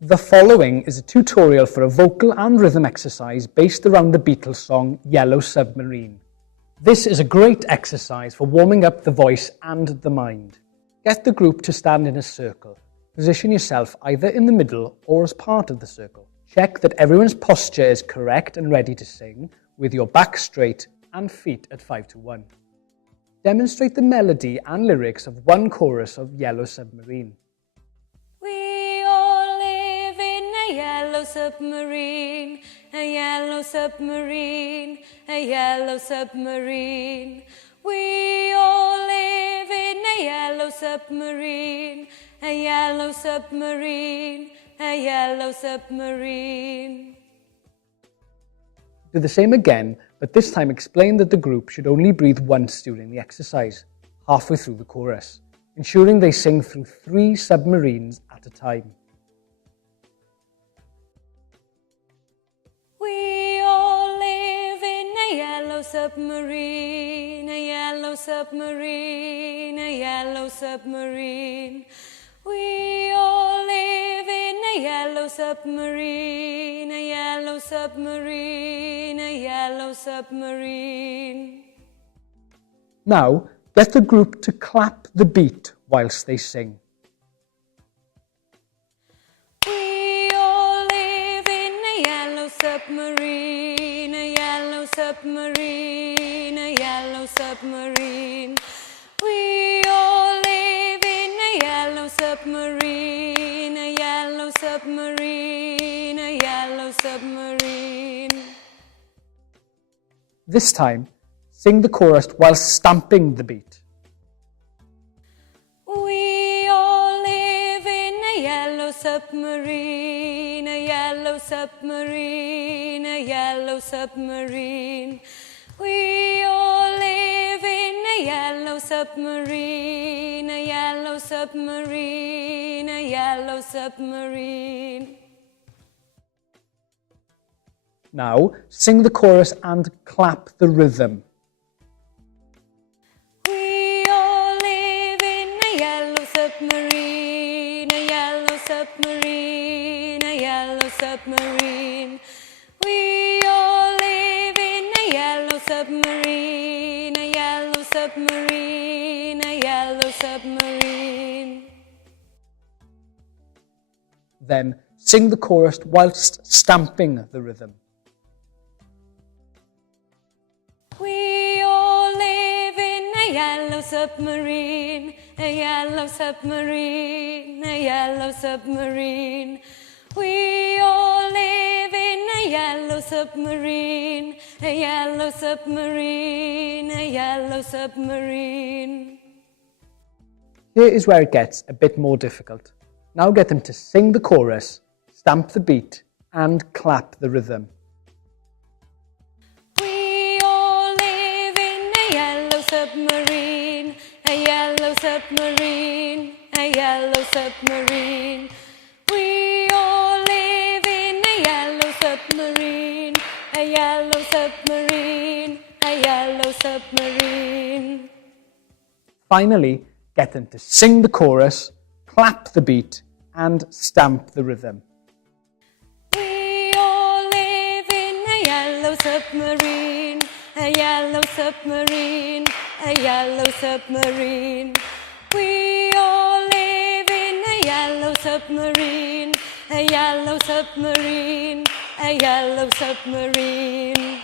The following is a tutorial for a vocal and rhythm exercise based around the Beatles song Yellow Submarine. This is a great exercise for warming up the voice and the mind. Get the group to stand in a circle. Position yourself either in the middle or as part of the circle. Check that everyone's posture is correct and ready to sing, with your back straight and feet at 5-1. Demonstrate the melody and lyrics of one chorus of Yellow Submarine. We all live in a yellow submarine, a yellow submarine, a yellow submarine. We all live in a yellow submarine, a yellow submarine, a yellow submarine. Do the same again, but this time explain that the group should only breathe once during the exercise, halfway through the chorus, ensuring they sing through 3 submarines at a time. We all live in a yellow submarine, a yellow submarine, a yellow submarine. We all live in a yellow submarine, a yellow submarine, a yellow submarine. Now, get the group to clap the beat whilst they sing. We all live in a yellow submarine, a yellow submarine, a yellow submarine. We all live in a yellow submarine, a yellow submarine, a yellow submarine. This time, sing the chorus whilst stamping the beat. We all live in a yellow submarine, a yellow submarine, a yellow submarine. We all live in a yellow submarine, a yellow submarine, a yellow submarine. Now, sing the chorus and clap the rhythm. We all live in a yellow submarine, a yellow submarine, a yellow submarine. We all live in a yellow submarine, a yellow submarine, a yellow submarine. Then, sing the chorus whilst stamping the rhythm. We all live in a yellow submarine, a yellow submarine, a yellow submarine. We all live in a yellow submarine, a yellow submarine, a yellow submarine. Here is where it gets a bit more difficult. Now get them to sing the chorus, stamp the beat, and clap the rhythm. We all live in a yellow submarine, a yellow submarine, a yellow submarine. We all live in a yellow submarine, a yellow submarine, a yellow submarine. Finally, get them to sing the chorus, clap the beat, and stamp the rhythm. We all live in a yellow submarine, a yellow submarine, a yellow submarine. We all live in a yellow submarine, a yellow submarine, a yellow submarine.